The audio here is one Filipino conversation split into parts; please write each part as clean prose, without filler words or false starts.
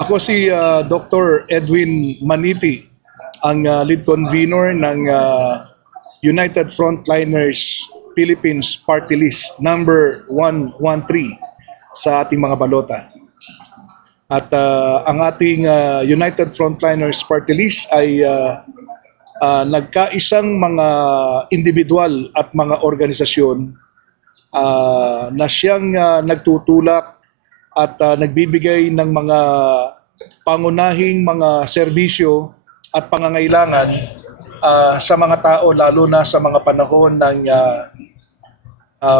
Ako si Dr. Edwin Maniti, ang lead convener ng United Frontliners Philippines Party List number 113 sa ating mga balota. At ang ating United Frontliners Party List ay nagkaisang mga individual at mga organisasyon na siyang nagtutulak at nagbibigay ng mga pangunahing mga serbisyo at pangangailangan sa mga tao, lalo na sa mga panahon ng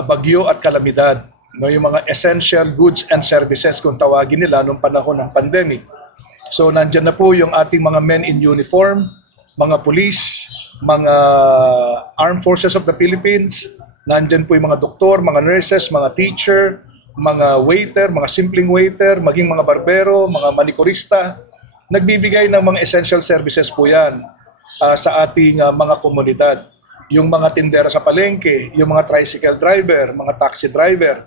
bagyo at kalamidad. No, yung mga essential goods and services kung tawagin nila noong panahon ng pandemic. So nandyan na po yung ating mga men in uniform, mga police, mga armed forces of the Philippines, nandyan po yung mga doktor, mga nurses, mga teacher, mga waiter, mga simpleng waiter, maging mga barbero, mga manikurista. Nagbibigay ng mga essential services po yan sa ating mga komunidad. Yung mga tindera sa palengke, yung mga tricycle driver, mga taxi driver,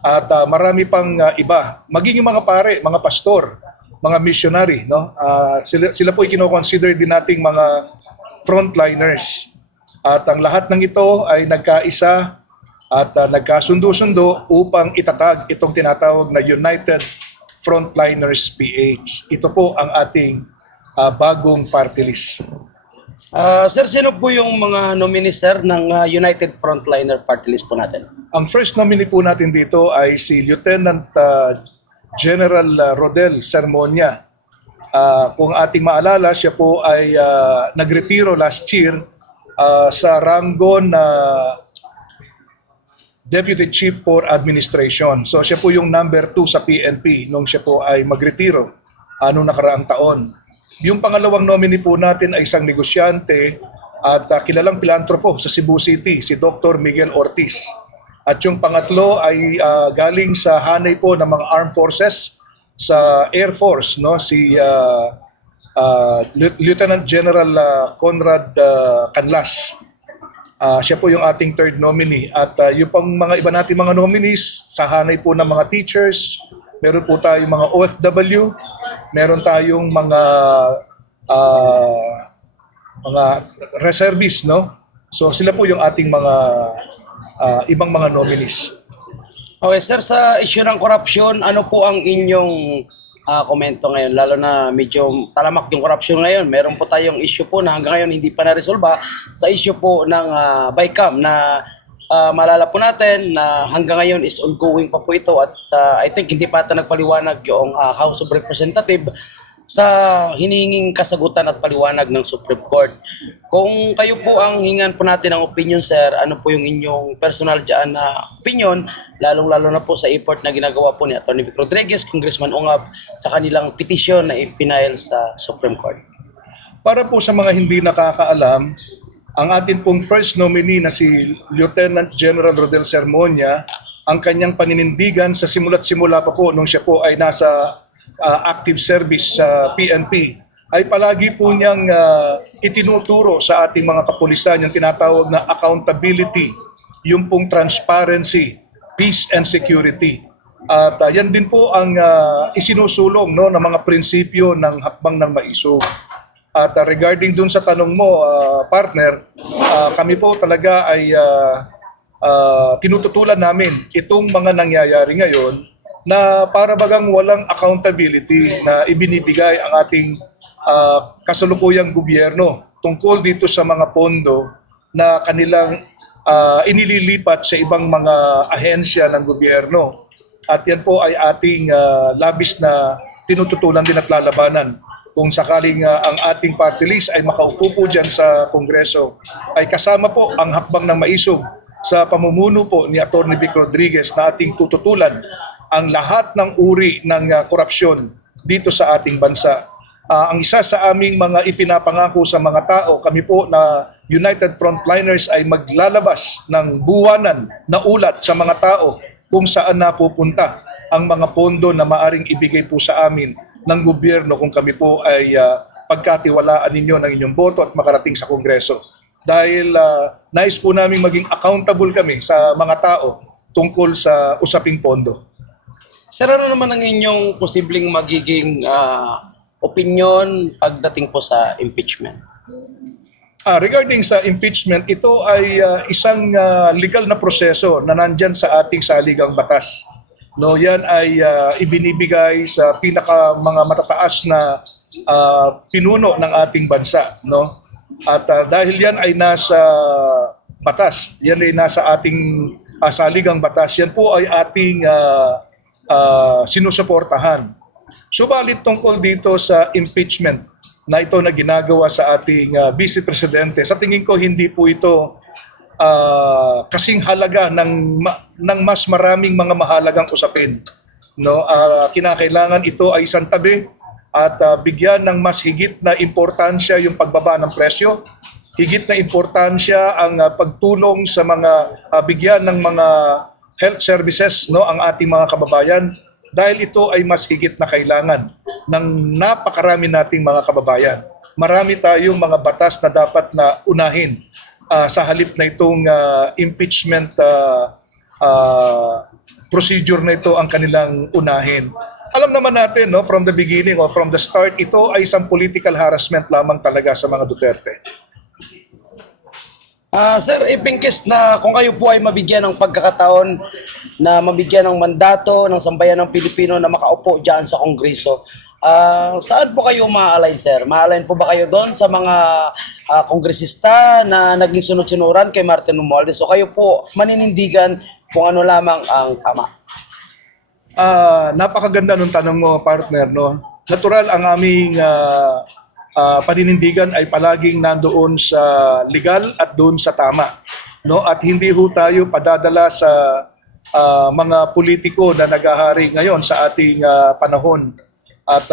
at marami pang iba. Maging yung mga pare, mga pastor, mga missionary. No? Sila po i-consider din nating mga frontliners. At ang lahat ng ito ay nagkaisa at nagkasundo-sundo upang itatag itong tinatawag na United Frontliners PH. Ito po ang ating bagong party list. Sir, sino po yung mga nominee, sir, ng United Frontliner Party List po natin? Ang first nominee po natin dito ay si Lieutenant General Rodel Sermonia. Kung ating maalala, siya po ay nagretiro last year sa ranggo na Deputy Chief for Administration. So siya po yung number 2 sa PNP nung siya po ay magretiro noong nakaraang taon. Yung pangalawang nominee po natin ay isang negosyante at kilalang pilantropo sa Cebu City, si Dr. Miguel Ortiz. At yung pangatlo ay galing sa hanay po ng mga armed forces sa Air Force, no? Si Lieutenant General Conrad Canlas. Siya po yung ating third nominee. At yung pang mga iba natin mga nominees sa hanay po ng mga teachers, meron po tayong mga OFW, meron tayong mga reservists, no? So sila po yung ating mga ibang mga nominees. Okay, sir, sa issue ng corruption, ano po ang inyong komento ngayon? Lalo na medyo talamak yung corruption ngayon. Meron po tayong issue po na hanggang ngayon hindi pa na-resolba sa issue po ng BICAM na malala po natin na hanggang ngayon is ongoing pa po ito at I think hindi pa ata nagpaliwanag yung House of Representatives sa hinihinging kasagutan at paliwanag ng Supreme Court. Kung kayo po ang hingan po natin ng opinion, sir, ano po yung inyong personal dyan na opinion, lalong-lalo na po sa effort na ginagawa po ni Atty. Vic Rodriguez, Congressman Ungab, sa kanilang petition na i-file sa Supreme Court? Para po sa mga hindi nakakaalam, ang atin pong first nominee na si Lieutenant General Rodel Sermonia, ang kanyang paninindigan sa simula't simula pa po nung siya po ay nasa active service sa PNP, ay palagi po niyang itinuturo sa ating mga kapulisan yung tinatawag na accountability, yung pong transparency, peace and security. At yan din po ang isinusulong, no, ng mga prinsipyo ng hakbang ng maisog. At regarding dun sa tanong mo, partner, kami po talaga ay tinututulan namin itong mga nangyayari ngayon na para bagang walang accountability na ibinibigay ang ating kasalukuyang gobyerno tungkol dito sa mga pondo na kanilang inililipat sa ibang mga ahensya ng gobyerno. At yan po ay ating labis na tinututulan din at lalabanan. Kung sakaling ang ating party list ay makaupo po dyan sa Kongreso, ay kasama po ang hakbang ng maisog sa pamumuno po ni Atty. Vic Rodriguez na ating tututulan ang lahat ng uri ng korupsyon dito sa ating bansa. Ang isa sa aming mga ipinapangako sa mga tao, kami po na United Frontliners ay maglalabas ng buwanan na ulat sa mga tao kung saan napupunta ang mga pondo na maaring ibigay po sa amin ng gobyerno kung kami po ay pagkatiwalaan ninyo ng inyong boto at makarating sa Kongreso. Dahil nais po namin maging accountable kami sa mga tao tungkol sa usaping pondo. Sir, ano naman ang inyong posibleng magiging opinion pagdating po sa impeachment? Regarding sa impeachment, ito ay isang legal na proseso na nandyan sa ating saligang batas. No, yan ay ibinibigay sa mga matataas na pinuno ng ating bansa, no? At dahil yan ay nasa batas, yan ay nasa ating saligang batas, yan po ay ating sinusuportahan. Subalit tungkol dito sa impeachment na ito na ginagawa sa ating Vice Presidente, sa tingin ko hindi po ito kasing halaga ng mas maraming mga mahalagang usapin. No, kinakailangan ito ay isang tabi at bigyan ng mas higit na importansya yung pagbaba ng presyo, higit na importansya ang pagtulong sa mga bigyan ng mga health services, no, ang ating mga kababayan, dahil ito ay mas higit na kailangan ng napakarami nating mga kababayan. Marami tayong mga batas na dapat na unahin sa halip na itong impeachment procedure na ito ang kanilang unahin. Alam naman natin, no, from the beginning or from the start, ito ay isang political harassment lamang talaga sa mga Duterte. Sir, if in case na kung kayo po ay mabigyan ng pagkakataon na mabigyan ng mandato ng sambayan ng Pilipino na makaupo dyan sa Kongreso, saan po kayo ma-align, sir? Ma-align po ba kayo doon sa mga kongresista na naging sunod-sunuran kay Martin Romualdez? So kayo po maninindigan kung ano lamang ang tama? Napakaganda ng tanong mo, partner, no? Natural ang aming paninindigan ay palaging nandoon sa legal at doon sa tama, no? At hindi ho tayo padadala sa mga politiko na naghahari ngayon sa ating panahon. At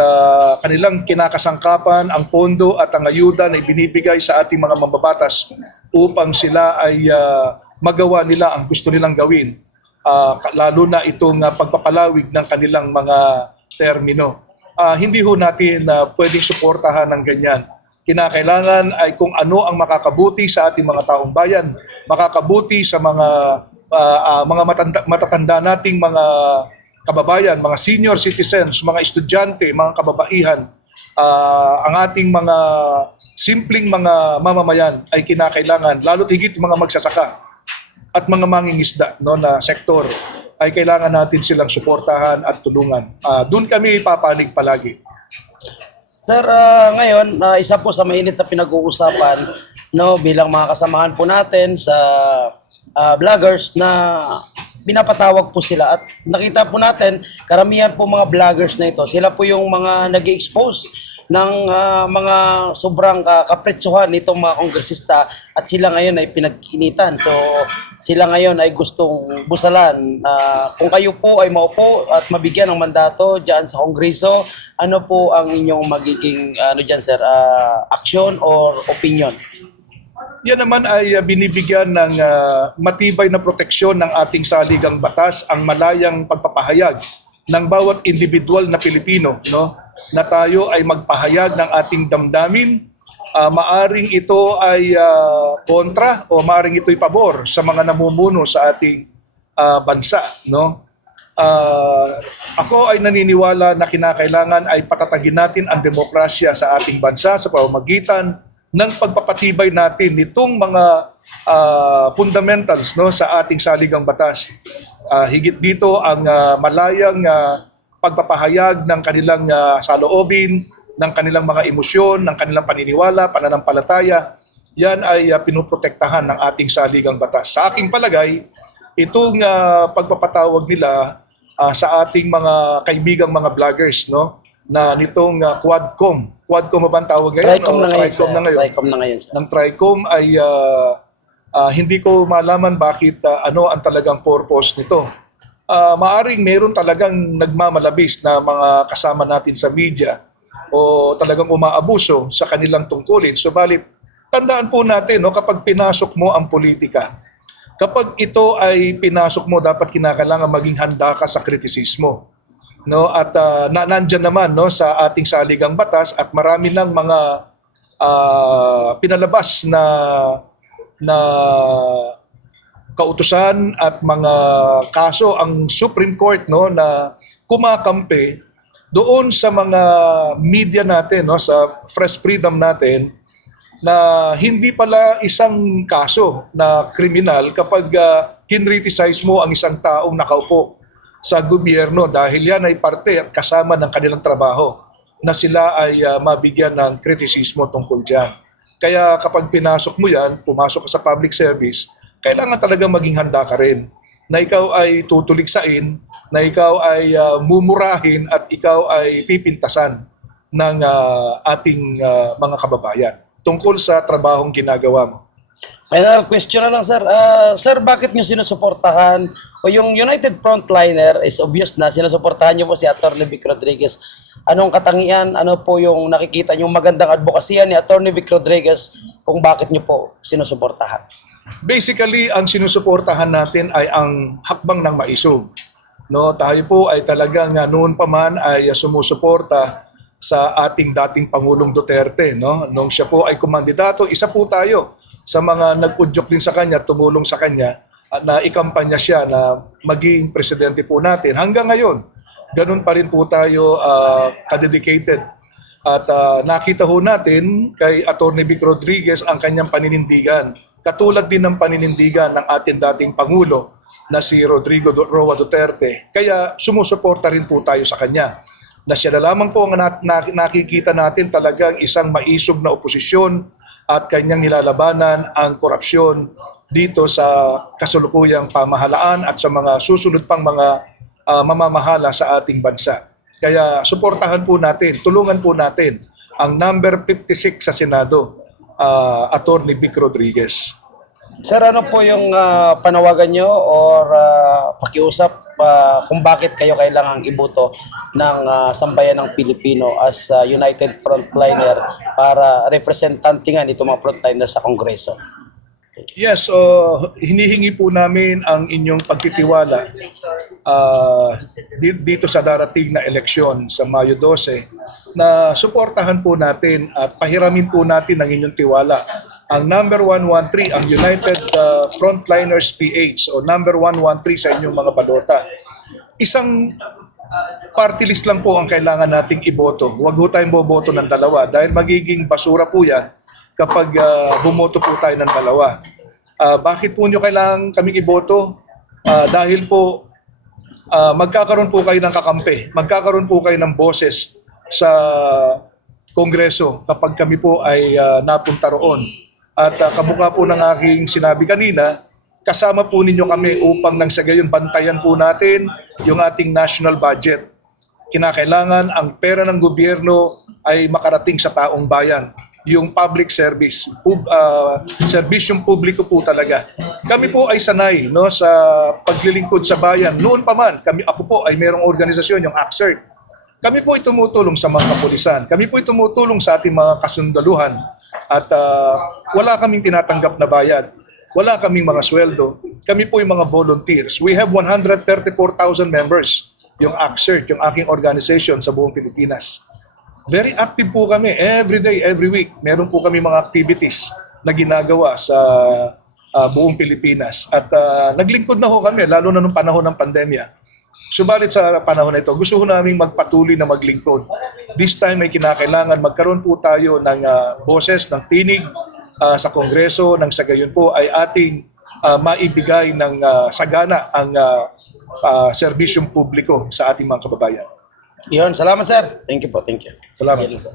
kanilang kinakasangkapan ang pondo at ang ayuda na ibinibigay sa ating mga mambabatas upang sila ay magawa nila ang gusto nilang gawin. Lalo na itong pagpapalawig ng kanilang mga termino. Hindi ho natin pwedeng suportahan ng ganyan. Kinakailangan ay kung ano ang makakabuti sa ating mga taong bayan, makakabuti sa mga matatanda nating mga kababayan, mga senior citizens, mga estudyante, mga kababaihan, ang ating mga simpleng mga mamamayan ay kinakailangan, lalo't higit mga magsasaka at mga mangingisda, no, na sektor, ay kailangan natin silang suportahan at tulungan. Doon kami papanig palagi. Sir, ngayon, isa po sa mainit na pinag-uusapan, no, bilang mga kasamahan po natin sa vloggers na pinapatawag po sila at nakita po natin karamihan po mga vloggers na ito, sila po yung mga nag-expose ng mga sobrang kapretsuhan nitong mga kongresista at sila ngayon ay pinag-initan. So sila ngayon ay gustong busalan. Kung kayo po ay maupo at mabigyan ng mandato diyan sa Kongreso, ano po ang inyong magiging diyan, sir, action or opinion? Yan naman ay binibigyan ng matibay na proteksyon ng ating saligang batas ang malayang pagpapahayag ng bawat individual na Pilipino, no, na tayo ay magpahayag ng ating damdamin. Maaring ito ay kontra o maaring ito'y pabor sa mga namumuno sa ating bansa, no. Ako ay naniniwala na kinakailangan ay patatagin natin ang demokrasya sa ating bansa sa pamamagitan ng pagpapatibay natin nitong mga fundamentals, no, sa ating saligang batas. Higit dito ang malayang pagpapahayag ng kanilang saloobin, ng kanilang mga emosyon, ng kanilang paniniwala, pananampalataya. Yan ay pinoprotektahan ng ating saligang batas. Sa aking palagay, itong pagpapatawag nila sa ating mga kaibigang mga vloggers, no, na nitong Quadcom. Quadcom ba ang tawag ngayon? Tricom na ngayon, Tricom sir. na ngayon. Tricom na ngayon, sir. Ng Tricom ay hindi ko malaman bakit ano ang talagang purpose nito. Maaring meron talagang nagmamalabis na mga kasama natin sa media o talagang umaabuso sa kanilang tungkulin. Subalit, tandaan po natin, no, kapag pinasok mo ang politika, kapag ito ay pinasok mo, dapat kinakailangan maging handa ka sa kritisismo. No, at nandyan naman, no, sa ating saligang batas at marami ng mga pinalabas na kautusan at mga kaso ang Supreme Court, no, na kumakampi doon sa mga media natin, no, sa press freedom natin, na hindi pala isang kaso na kriminal kapag kinriticize mo ang isang taong nakaupo sa gobyerno dahil yan ay parte at kasama ng kanilang trabaho na sila ay mabigyan ng kritisismo tungkol dyan. Kaya kapag pinasok mo yan, pumasok ka sa public service, kailangan talaga maging handa ka rin na ikaw ay tutuligsain, na ikaw ay mumurahin at ikaw ay pipintasan ng ating mga kababayan tungkol sa trabahong ginagawa mo. Final question na lang, sir. Sir, bakit nyo sinusuportahan o yung United Frontliner is obvious na sinusuportahan nyo po si Atty. Vic Rodriguez. Anong katangian, ano po yung nakikita nyo magandang advokasya ni Atty. Vic Rodriguez kung bakit nyo po sinusuportahan? Basically, ang sinusuportahan natin ay ang hakbang ng maisog. No, tayo po ay talagang noon pa man ay sumusuporta sa ating dating Pangulong Duterte, no? Nung siya po ay kumandidato, isa po tayo sa mga nag-udyok din sa kanya, tumulong sa kanya at na ikampanya siya na maging presidente po natin. Hanggang ngayon, ganun pa rin po tayo kadedicated. At nakita ho natin kay Atty. Vic Rodriguez ang kanyang paninindigan. Katulad din ng paninindigan ng ating dating Pangulo na si Rodrigo Roa Duterte. Kaya sumusuporta rin po tayo sa kanya. Na siya na lamang po ang nakikita natin talagang isang maisog na oposisyon at kanyang nilalabanan ang korupsyon dito sa kasalukuyang pamahalaan at sa mga susunod pang mga mamamahala sa ating bansa. Kaya suportahan po natin, tulungan po natin ang number 56 sa Senado, Atty. Vic Rodriguez. Sir, ano po yung panawagan nyo or pakiusap kung bakit kayo kailangang iboto ng sambayan ng Pilipino as United Frontliner para representantingan itong mga frontliners sa Kongreso? Yes, hinihingi po namin ang inyong pagtitiwala dito sa darating na eleksyon sa Mayo 12 na suportahan po natin at pahiramin po natin ang inyong tiwala. Ang number 113, ang United Frontliners PH o number 113 sa inyong mga balota. Isang party list lang po ang kailangan nating iboto. Huwag ho tayong boboto ng dalawa dahil magiging basura po yan kapag bumoto po tayo ng dalawa. Bakit po nyo kailangan kaming iboto? Dahil po magkakaroon po kayo ng kakampi, magkakaroon po kayo ng boses sa Kongreso kapag kami po ay napunta roon. At kamukha po ng aking sinabi kanina, kasama po ninyo kami upang nang sa gayon bantayan po natin yung ating national budget. Kinakailangan ang pera ng gobyerno ay makarating sa taong bayan. Yung public service, serbisyong publiko po talaga. Kami po ay sanay no, sa paglilingkod sa bayan. Noon pa man, ako po ay merong organisasyon, yung ACSERT. Kami po ay tumutulong sa mga kapulisan. Kami po ay tumutulong sa ating mga kasundaluhan. At wala kaming tinatanggap na bayad. Wala kaming mga sweldo. Kami po yung mga volunteers. We have 134,000 members, yung ACSERT, yung aking organization sa buong Pilipinas. Very active po kami. Every day, every week, meron po kami mga activities na ginagawa sa buong Pilipinas. At naglingkod na ho kami, lalo na nung panahon ng pandemya. Subalit sa panahon na ito, gusto ko naming magpatuloy na maglingkod. This time ay kinakailangan magkaroon po tayo ng boses, ng tinig sa Kongreso, nang sa gayon po ay ating maibigay ng sagana ang serbisyong publiko sa ating mga kababayan. Yun, salamat sir. Thank you po, thank you. Salamat. Sir.